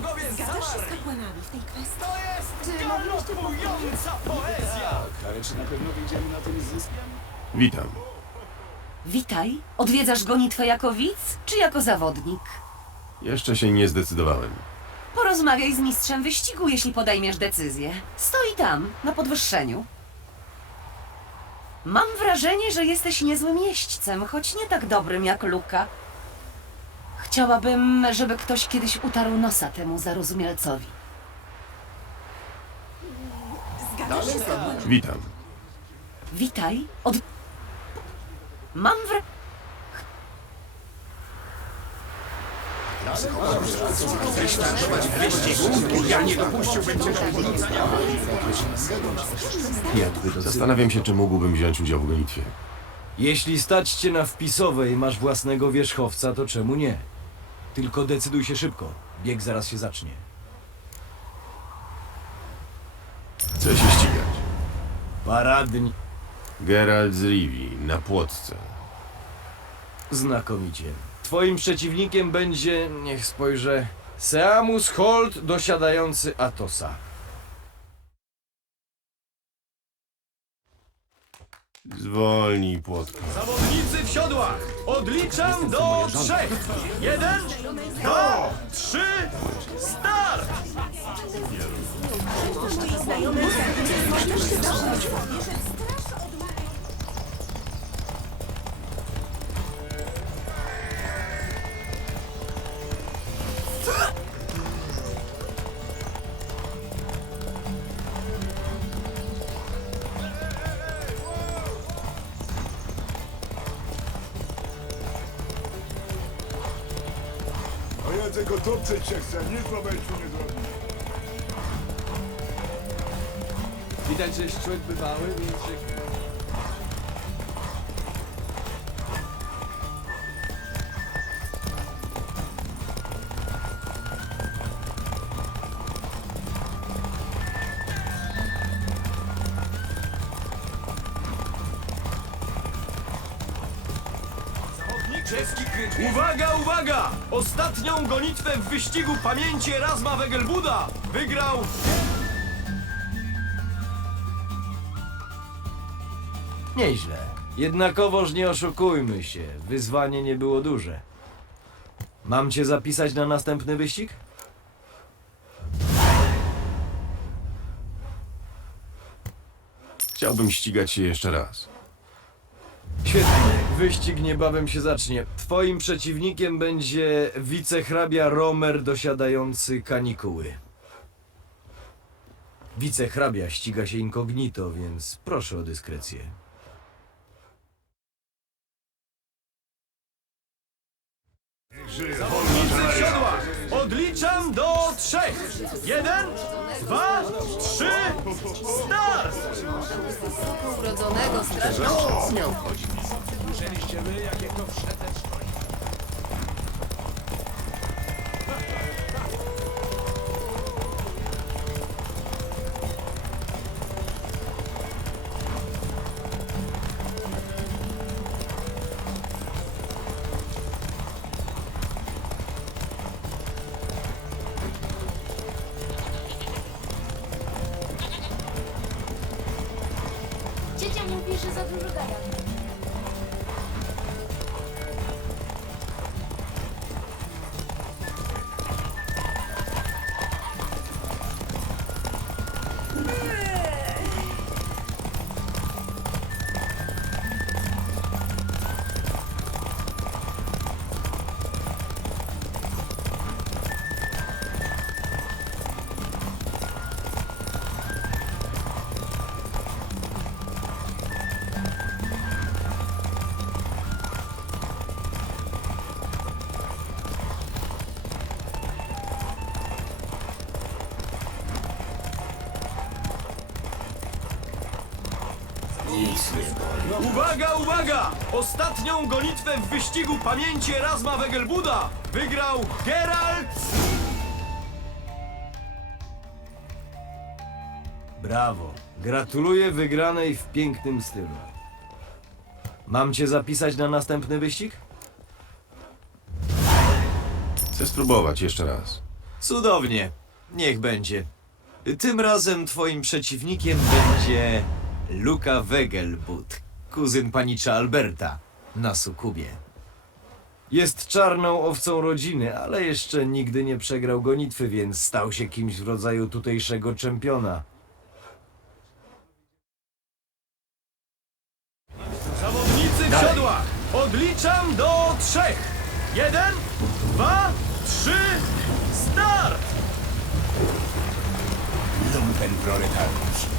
bogowie Zgadzasz się z zamarli. kapłanami w tej kwestii? To jest Czy mogliście galopująca poezja! Ale czy na pewno wyjdziemy na tym z zyskiem? Witam. Witaj. Odwiedzasz gonitwę jako widz, czy jako zawodnik? Jeszcze się nie zdecydowałem. Porozmawiaj z mistrzem wyścigu, jeśli podejmiesz decyzję. Stoi tam, na podwyższeniu. Mam wrażenie, że jesteś niezłym jeźdźcem, choć nie tak dobrym jak Luka. Chciałabym, żeby ktoś kiedyś utarł nosa temu zarozumielcowi. Zgadzasz się z? Witam. Witaj. Od... Mam wra... Zastanawiam się, czy mógłbym wziąć udział w gonitwie. Jeśli stać cię na wpisowej i masz własnego wierzchowca, to czemu nie? Tylko decyduj się szybko. Bieg zaraz się zacznie. Chcę się ścigać. Paradni. Geralt z Rivi, na płotce. Znakomicie. Twoim przeciwnikiem będzie, niech spojrzę, Seamus Holt dosiadający Atosa. Zwolnij płotkę. Zawodnicy w siodłach! Odliczam do trzech! Jeden, dwa, trzy, start! A ja tego topce cię chcę, nic w obejściu nie zrobić. Widać, że jest człowiek bywały, więc się... Czeski. Uwaga, uwaga! Ostatnią gonitwę w wyścigu pamięci Erasma Wegelbuda wygrał Nieźle. Jednakowoż nie oszukujmy się, wyzwanie nie było duże. Mam cię zapisać na następny wyścig? Chciałbym ścigać się jeszcze raz. Świetnie, wyścig niebawem się zacznie. Twoim przeciwnikiem będzie wicehrabia Romer dosiadający kanikuły. Wicehrabia ściga się incognito, więc proszę o dyskrecję. Odliczam do trzech! Jeden, dwa, trzy, start! Urodzonego strażnika. Ciocia Uwaga! Ostatnią gonitwę w wyścigu pamięci Erasma Wegelbuda wygrał Geralt Brawo. Gratuluję wygranej w pięknym stylu. Mam cię zapisać na następny wyścig? Chcę spróbować jeszcze raz. Cudownie. Niech będzie. Tym razem twoim przeciwnikiem będzie Luka Wegelbud, kuzyn panicza Alberta na Sukubie. Jest czarną owcą rodziny, ale jeszcze nigdy nie przegrał gonitwy, więc stał się kimś w rodzaju tutejszego czempiona. Zawodnicy w siodłach! Odliczam do trzech! Jeden, dwa, trzy, start! Lumpen proletariusz.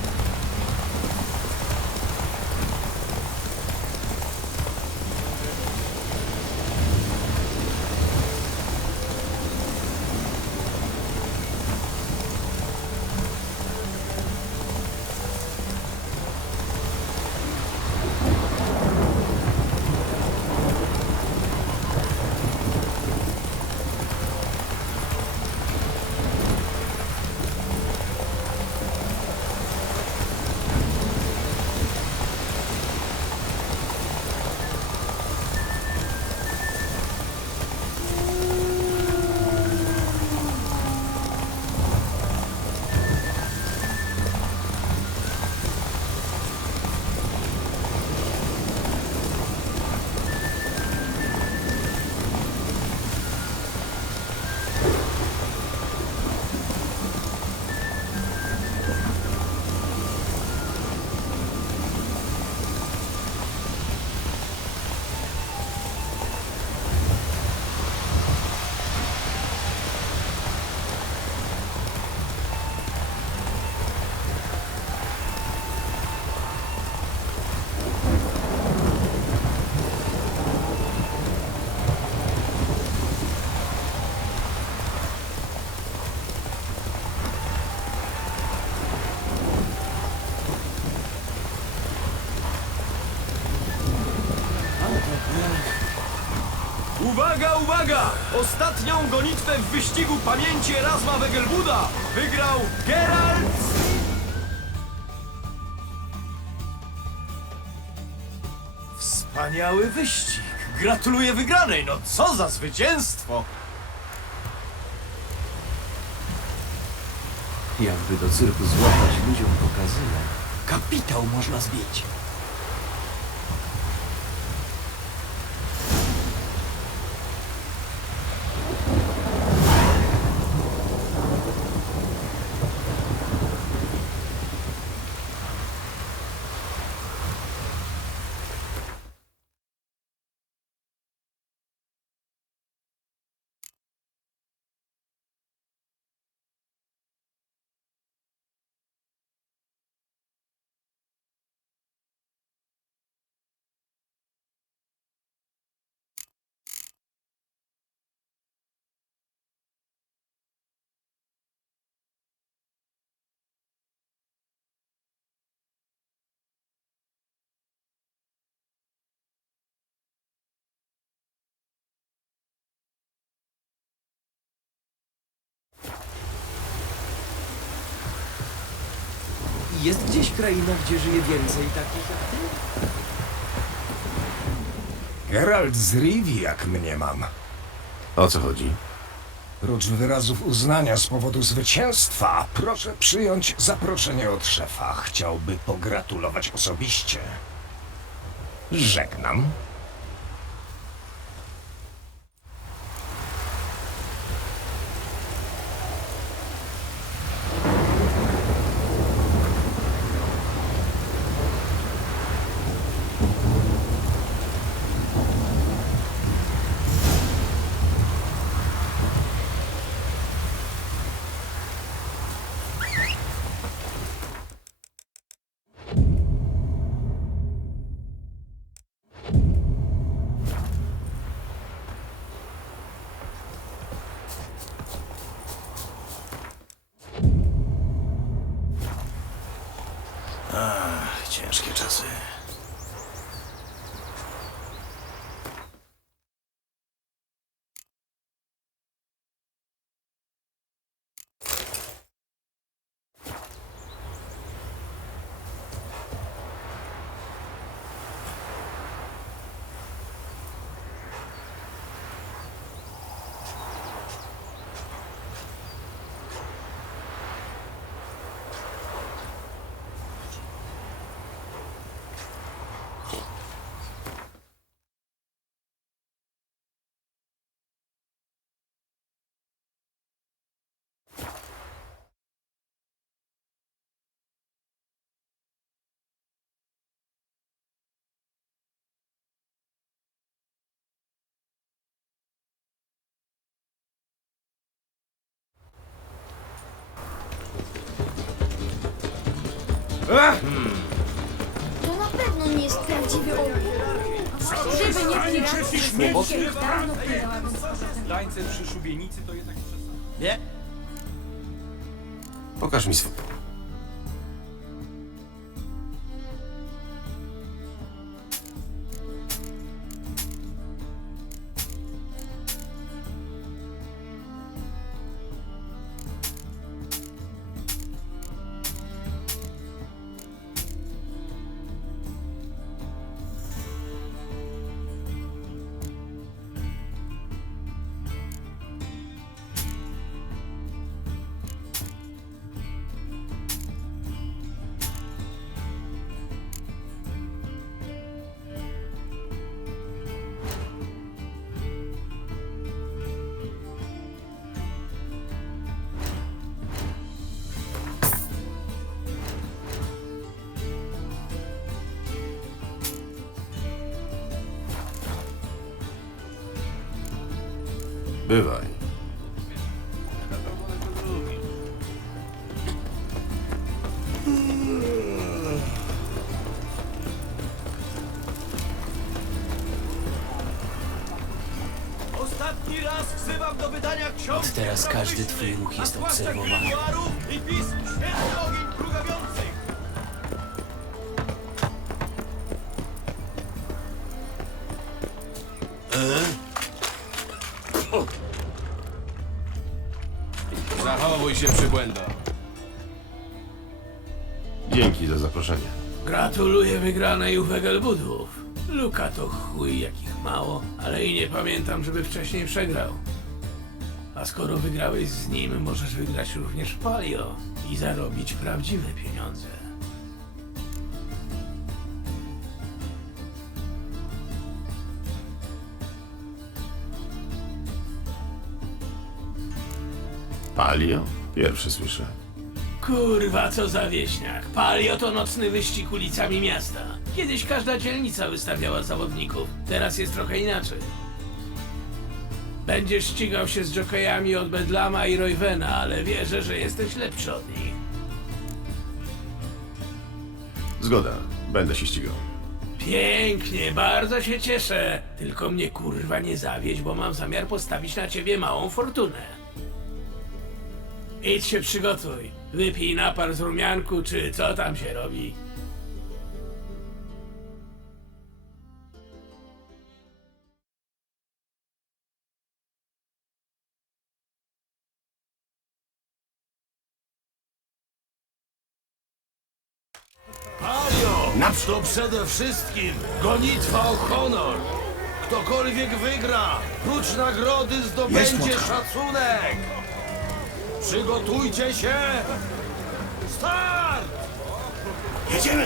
Uwaga, uwaga! Ostatnią gonitwę w wyścigu pamięci Erasma Wegelbuda wygrał Geralt... Wspaniały wyścig! Gratuluję wygranej! No co za zwycięstwo! Jakby do cyrku złapać ludziom pokazywać. Kapitał można zbić. Jest gdzieś kraina, gdzie żyje więcej takich jak ty? Geralt z Rivi, jak mnie mam. O co chodzi? Prócz wyrazów uznania z powodu zwycięstwa, proszę przyjąć zaproszenie od szefa. Chciałby pogratulować osobiście. Żegnam. Ciężkie czasy. To na pewno nie jest prawdziwy obóz. Żeby nie śmierci, dawno. Tańce przy szubienicy to jednak. Nie? Pokaż mi swój. Bywaj. Ostatni raz wzywam do wydania książki Od teraz każdy twój ruch jest obserwowany. grimuarów i pism świetny ogień Gratuluję wygranej u Wegelbudów. Luka to chuj jakich mało, ale i nie pamiętam, żeby wcześniej przegrał. A skoro wygrałeś z nim, możesz wygrać również w Palio i zarobić prawdziwe pieniądze. Palio? Pierwszy słyszę. Kurwa, co za wieśniak. Palio to nocny wyścig ulicami miasta. Kiedyś każda dzielnica wystawiała zawodników, teraz jest trochę inaczej. Będziesz ścigał się z jokejami od Bedlama i Roywena, ale wierzę, że jesteś lepszy od nich. Zgoda. Będę się ścigał. Pięknie, bardzo się cieszę. Tylko mnie kurwa nie zawieź, bo mam zamiar postawić na ciebie małą fortunę. Idź się przygotuj. Wypij napar z rumianku, czy co tam się robi. To przede wszystkim gonitwa o honor. Ktokolwiek wygra, prócz nagrody zdobędzie szacunek. Przygotujcie się. Start! Jedziemy!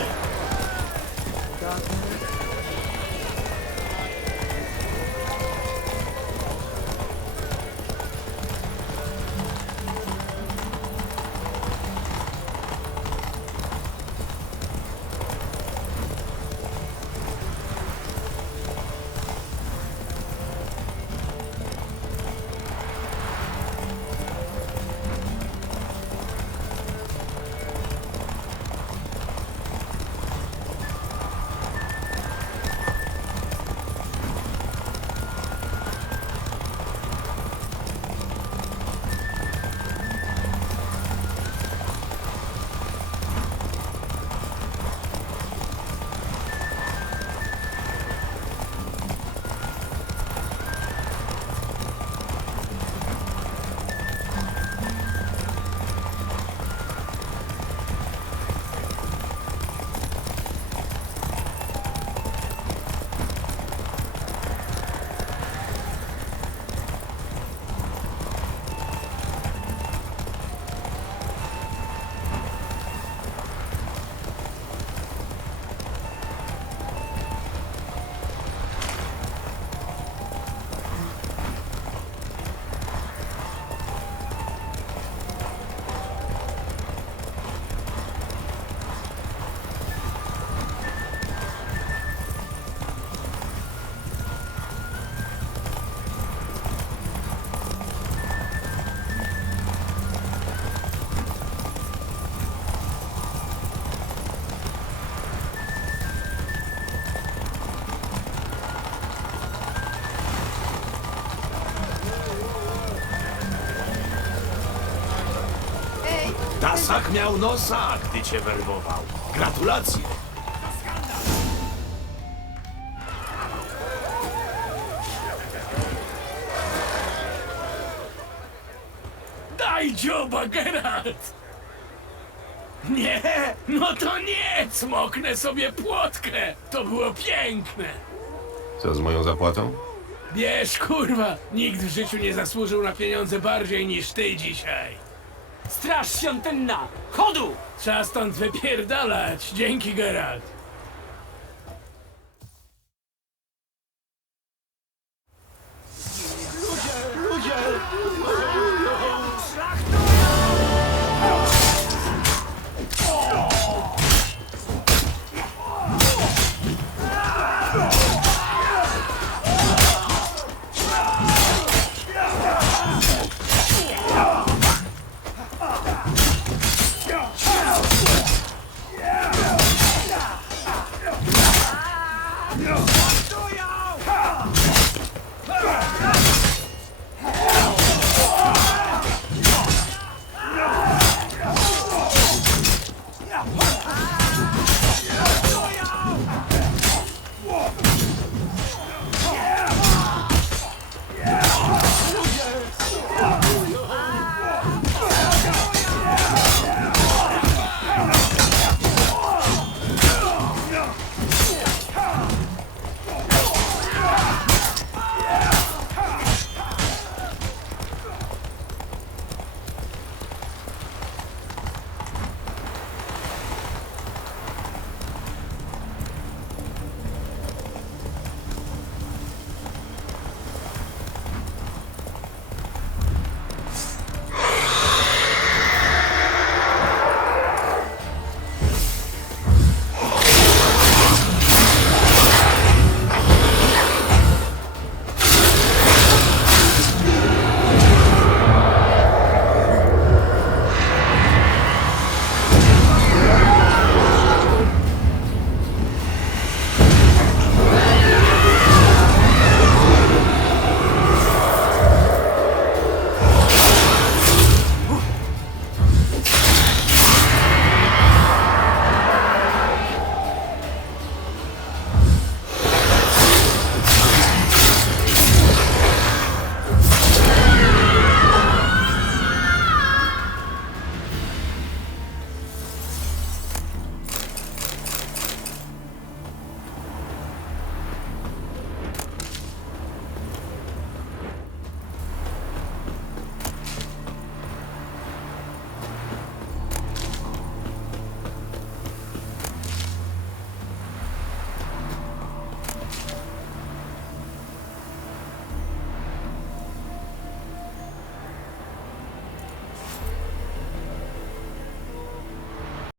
Lasach miał nosa, gdy cię werbował. Gratulacje. Daj dzioba, Geralt! Nie, no to nie! Smoknę sobie płotkę! To było piękne! Co z moją zapłatą? Wiesz, kurwa, nikt w życiu nie zasłużył na pieniądze bardziej niż ty dzisiaj. Straż świątynna! Chodu! Trzeba stąd wypierdalać. Dzięki, Geralt.